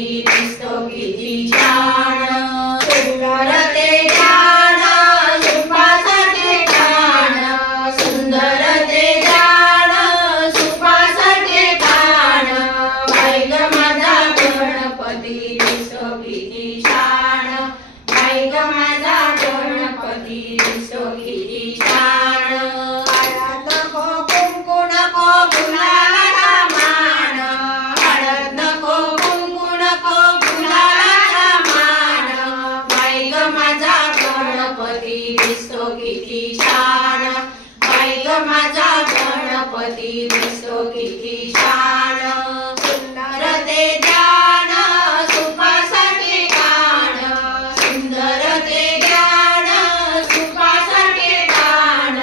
गणपती दिसतो किती छान, सुंदर ते जाण सुपासाठी ठाण, सुंदर ते जाण सुपासाठी ठाण, बाई ग माझा गणपती दिसतो किती छान, बाई ग माझा गणपती दिसतो किती छान, हळद नको कुंकू नको गुलालाचा मान, हळद नको कुंकू नको गुलालाचा मान, बाई ग माझा गणपती दिसतो किती छान, बाई ग माझा गणपती दिसतो किती छान, सुंदर ते जाण सुपासाठी ठाण, सुंदर ते जाण सुपासाठी ठाण,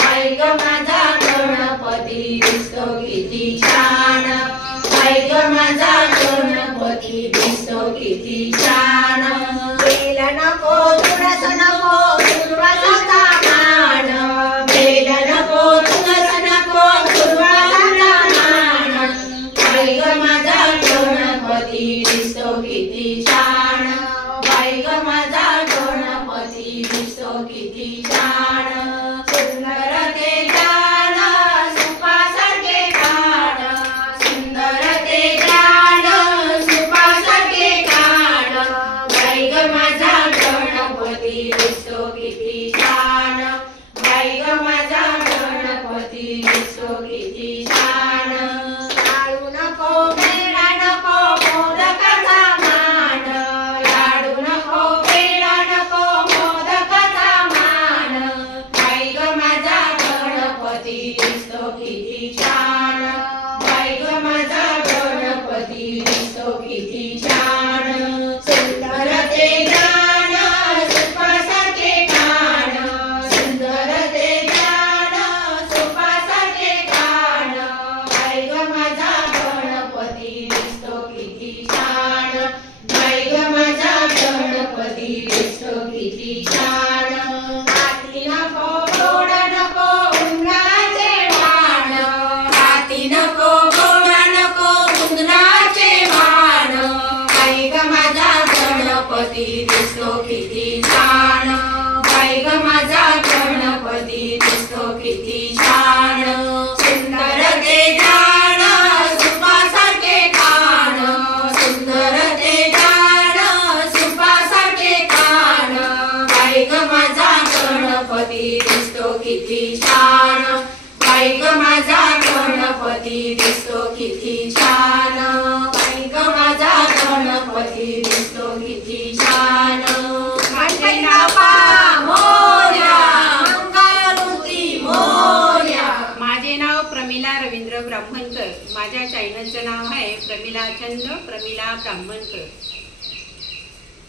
बाई ग माझा गणपती दिसतो किती छान, बाई ग माझा गणपती दिसतो किती छान, बेल नको तुळस नको सुरवासाचा मान, बेल नको तुळस नको सुरवासाचा मान, बाई ग माझा गणपती दिसतो किती छान, बाई ग माझा गणपती दिसतो किती छान, सुंदर ते जाण सुपासाठी ठाण, सुंदर ते जाण सुपासाठी ठाण, बाई ग माझा गणपती दिसतो किती छान, बाई ग माझा गणपती दिसतो किती छान, लाडू नको पेढा नको मोदकाचा मान, लाडू नको पेढा नको मोदकाचा मान, बाई ग माझा गणपती दिसतो किती छान, बाई ग माझा गणपती दिसतो किती छान, सुंदर ते जाण सुपासाठी ठाण, सुंदर ते जाण सुपासाठी ठाण, बाई ग माझा गणपती दिसतो किती छान, बाई ग माझा गणपती दिसतो किती छान, हाती नको गोड नको उंदराचे वाण, हाती नको गोड नको उंदराचे वाण, बाई ग माझा गणपती दिसतो किती छान, बाई ग माझा गणपती दिसतो किती छान, सुंदर ते जाण सुपासाठी ठाण, सुंदर ते जाण सुपासाठी ठाण, बाई ग माझा गणपती दिसतो किती छान, बाई ग माझा गणपती दिसतो किती छान, बाई ग माझा गणपती दिसतो किती छान, गणपती बाप्पा मोरया, मंगलमूर्ती मोरया. माझे नाव प्रमिला रवींद्र ब्राह्मणकर. माझ्या चॅनलचं नाव आहे प्रमिला चंद्र प्रमिला ब्राह्मणकर.